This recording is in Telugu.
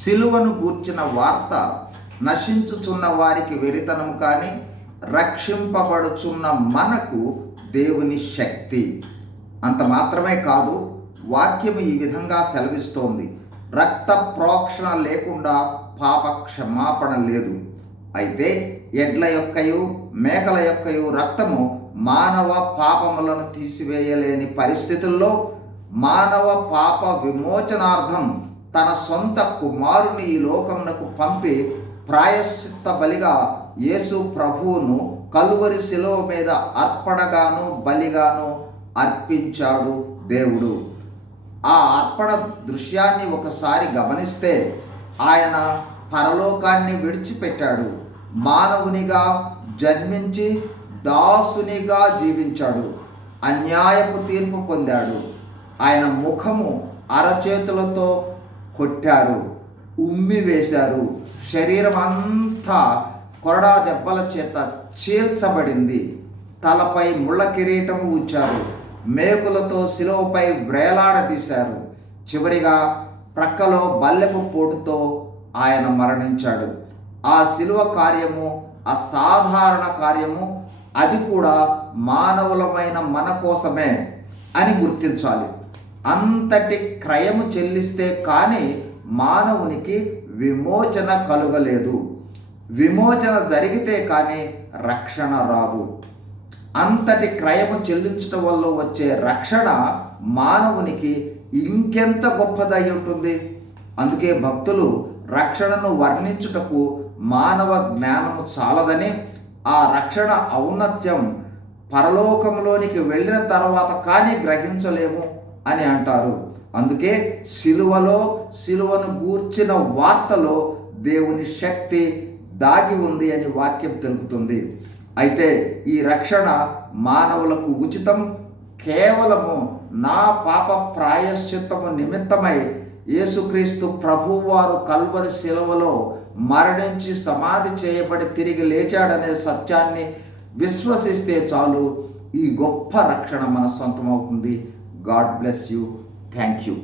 సిలువను గూర్చిన వార్త నశించుచున్న వారికి వెరితనము కానీ రక్షింపబడుచున్న మనకు దేవుని శక్తి. అంత మాత్రమే కాదు, వాక్యము ఈ విధంగా సెలవిస్తోంది: రక్త ప్రోక్షణ లేకుండా పాప క్షమాపణ లేదు. అయితే ఎడ్ల యొక్కయు మేకల యొక్కయు రక్తము మానవ పాపములను తీసివేయలేని పరిస్థితుల్లో మానవ పాప విమోచనార్థం తన సొంత కుమారుని ఈ లోకమునకు పంపి ప్రాయశ్చిత్త బలిగా యేసు ప్రభువును కల్వరి శిలువ మీద అర్పణగాను బలిగాను అర్పించాడు దేవుడు. ఆ అర్పణ దృశ్యాన్ని ఒకసారి గమనిస్తే ఆయన పరలోకాన్ని విడిచిపెట్టాడు, మానవునిగా జన్మించి దాసునిగా జీవించాడు, అన్యాయపు తీర్పు పొందాడు. ఆయన ముఖము అరచేతులతో కొట్టారు, ఉమ్మి వేశారు, శరీరం అంతా కొరడా దెబ్బల చేత చీల్చబడింది, తలపై ముళ్ళ కిరీటము ఉంచారు, మేకులతో శిలువపై వ్రేలాడదీశారు. చివరిగా ప్రక్కలో బల్లెపు పోటుతో ఆయన మరణించాడు. ఆ శిలువ కార్యము అసాధారణ కార్యము, అది కూడా మానవులమైన మన కోసమే అని గుర్తించాలి. అంతటి క్రయము చెల్లిస్తే కానీ మానవునికి విమోచన కలుగలేదు. విమోచన జరిగితే కానీ రక్షణ రాదు. అంతటి క్రయము చెల్లించడం వల్ల వచ్చే రక్షణ మానవునికి ఇంకెంత గొప్పదై ఉంటుంది. అందుకే భక్తులు రక్షణను వర్ణించుటకు మానవ జ్ఞానము చాలదని, ఆ రక్షణ ఔన్నత్యం పరలోకంలోనికి వెళ్ళిన తర్వాత కానీ గ్రహించలేము అని అంటారు. అందుకే సిలువను గూర్చిన వార్తలో దేవుని శక్తి దాగి ఉంది అని వాక్యం తెలుపుతుంది. అయితే ఈ రక్షణ మానవులకు ఉచితం. కేవలము నా పాప ప్రాయశ్చిత్తము నిమిత్తమై యేసుక్రీస్తు ప్రభువారు కల్వరి శిలువలో మరణించి సమాధి చేయబడి తిరిగి లేచాడనే సత్యాన్ని విశ్వసిస్తే చాలు, ఈ గొప్ప రక్షణ మన సొంతమవుతుంది. God bless you. Thank you.